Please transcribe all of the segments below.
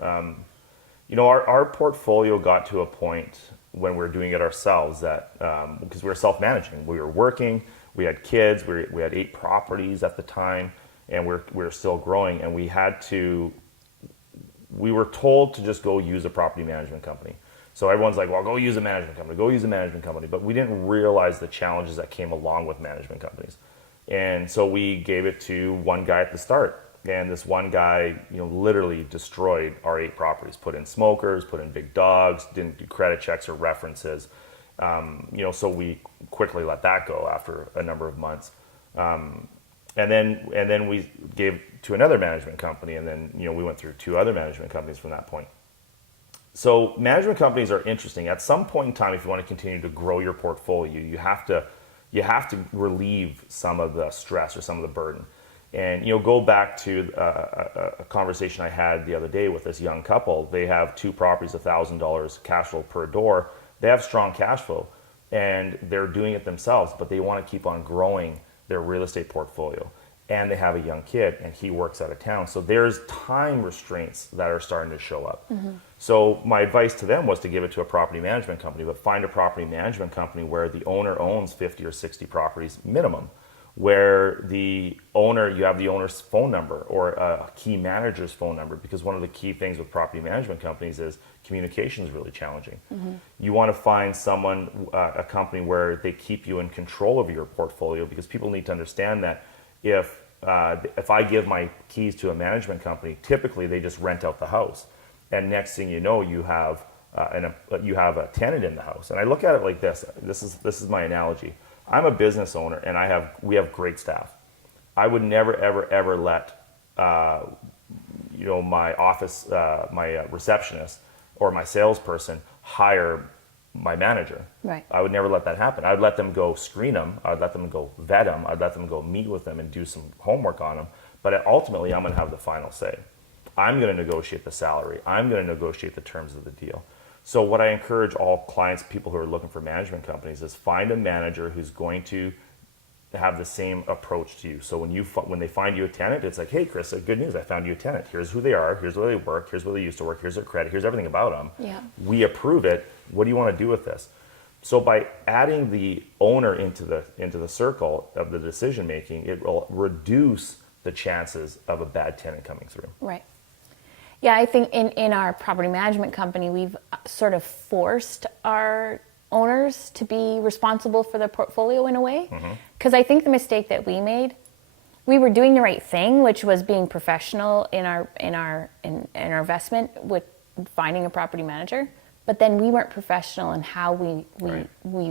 Our portfolio got to a point when we were doing it ourselves that, because we were self-managing, we were working, we had kids, we had 8 properties at the time, and we were still growing, and we were told to just go use a property management company. So everyone's like, well, go use a management company, but we didn't realize the challenges that came along with management companies. And so we gave it to one guy at the start. And this one guy, literally destroyed our 8 properties, put in smokers, put in big dogs, didn't do credit checks or references. So we quickly let that go after a number of months. And then we gave to another management company, and then, we went through 2 other management companies from that point. So management companies are interesting. At some point in time, if you want to continue to grow your portfolio, you have to relieve some of the stress or some of the burden. And go back to a conversation I had the other day with this young couple. They have 2 properties, $1,000 cash flow per door. They have strong cash flow, and they're doing it themselves, but they want to keep on growing their real estate portfolio. And they have a young kid, and he works out of town. So there's time restraints that are starting to show up. Mm-hmm. So my advice to them was to give it to a property management company, but find a property management company where the owner owns 50 or 60 properties minimum, where you have the owner's phone number or a key manager's phone number, because one of the key things with property management companies is communication is really challenging. Mm-hmm. You want to find a company where they keep you in control of your portfolio, because people need to understand that if I give my keys to a management company, typically they just rent out the house, and next thing you know, you have a tenant in the house. And I look at it like this. This is my analogy. I'm a business owner, and we have great staff. I would never ever let my office, my receptionist or my salesperson hire my manager. Right. I would never let that happen. I'd let them go screen them. I'd let them go vet them. I'd let them go meet with them and do some homework on them. But ultimately, I'm going to have the final say. I'm going to negotiate the salary. I'm going to negotiate the terms of the deal. So what I encourage all clients, people who are looking for management companies, is find a manager who's going to have the same approach to you. So when they find you a tenant, it's like, hey, Krista, good news. I found you a tenant. Here's who they are. Here's where they work. Here's where they used to work. Here's their credit. Here's everything about them. Yeah. We approve it. What do you want to do with this? So by adding the owner into the circle of the decision making, it will reduce the chances of a bad tenant coming through. Right. Yeah, I think in our property management company, we've sort of forced our owners to be responsible for their portfolio in a way. Because I think the mistake that we made, we were doing the right thing, which was being professional in our investment with finding a property manager. But then we weren't professional in how we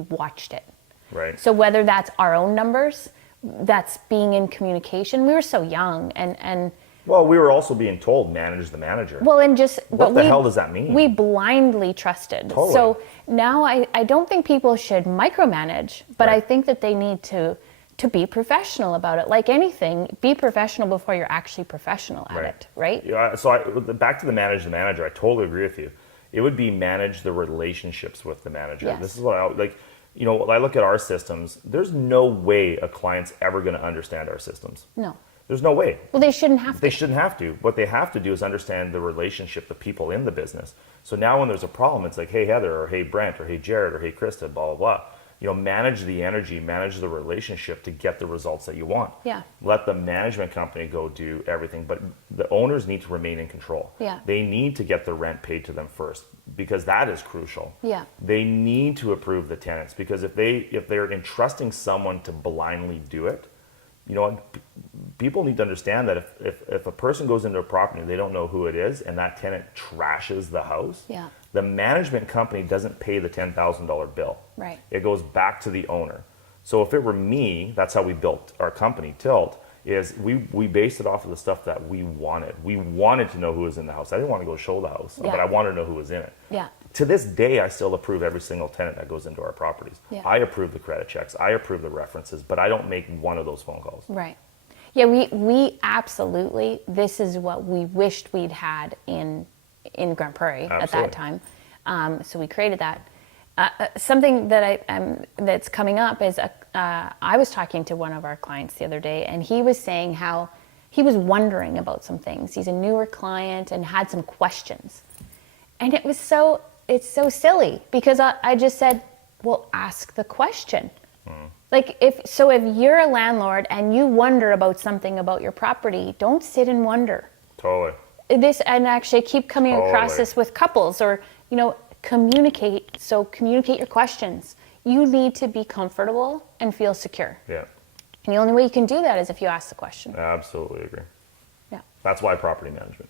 watched it. Right. So whether that's our own numbers, that's being in communication. We were so young and well, we were also being told, manage the manager. Well, what the hell does that mean? We blindly trusted. Totally. So now I don't think people should micromanage, but I think that they need to be professional about it. Like anything, be professional before you're actually professional at it, right? Yeah. So back to the manage the manager, I totally agree with you. It would be manage the relationships with the manager. Yes. This is what when I look at our systems, there's no way a client's ever going to understand our systems. No. There's no way. Well, they shouldn't have to. They shouldn't have to. What they have to do is understand the relationship, the people in the business. So now when there's a problem, it's like, hey, Heather, or hey, Brent, or hey, Jared, or hey, Krista, blah, blah, blah. Manage the energy, manage the relationship to get the results that you want. Yeah. Let the management company go do everything, but the owners need to remain in control. Yeah. They need to get the rent paid to them first, because that is crucial. Yeah. They need to approve the tenants, because if they're entrusting someone to blindly do it, people need to understand that if a person goes into a property and they don't know who it is, and that tenant trashes the house, the management company doesn't pay the $10,000 bill. Right. It goes back to the owner. So if it were me, that's how we built our company, Tilt, is we based it off of the stuff that we wanted. We wanted to know who was in the house. I didn't want to go show the house, but I wanted to know who was in it. Yeah. To this day, I still approve every single tenant that goes into our properties. Yeah. I approve the credit checks. I approve the references, but I don't make one of those phone calls. Right. Yeah, we absolutely, this is what we wished we'd had in Grand Prairie at that time. So we created that. Something that that's coming up is I was talking to one of our clients the other day, and he was saying how he was wondering about some things. He's a newer client and had some questions. And it's so silly because I just said, well, ask the question. Like if you're a landlord and you wonder about something about your property, don't sit and wonder. Totally. And actually keep coming across Totally. this with couples or, communicate. So communicate your questions. You need to be comfortable and feel secure. Yeah. And the only way you can do that is if you ask the question. I absolutely agree. Yeah. That's why property management.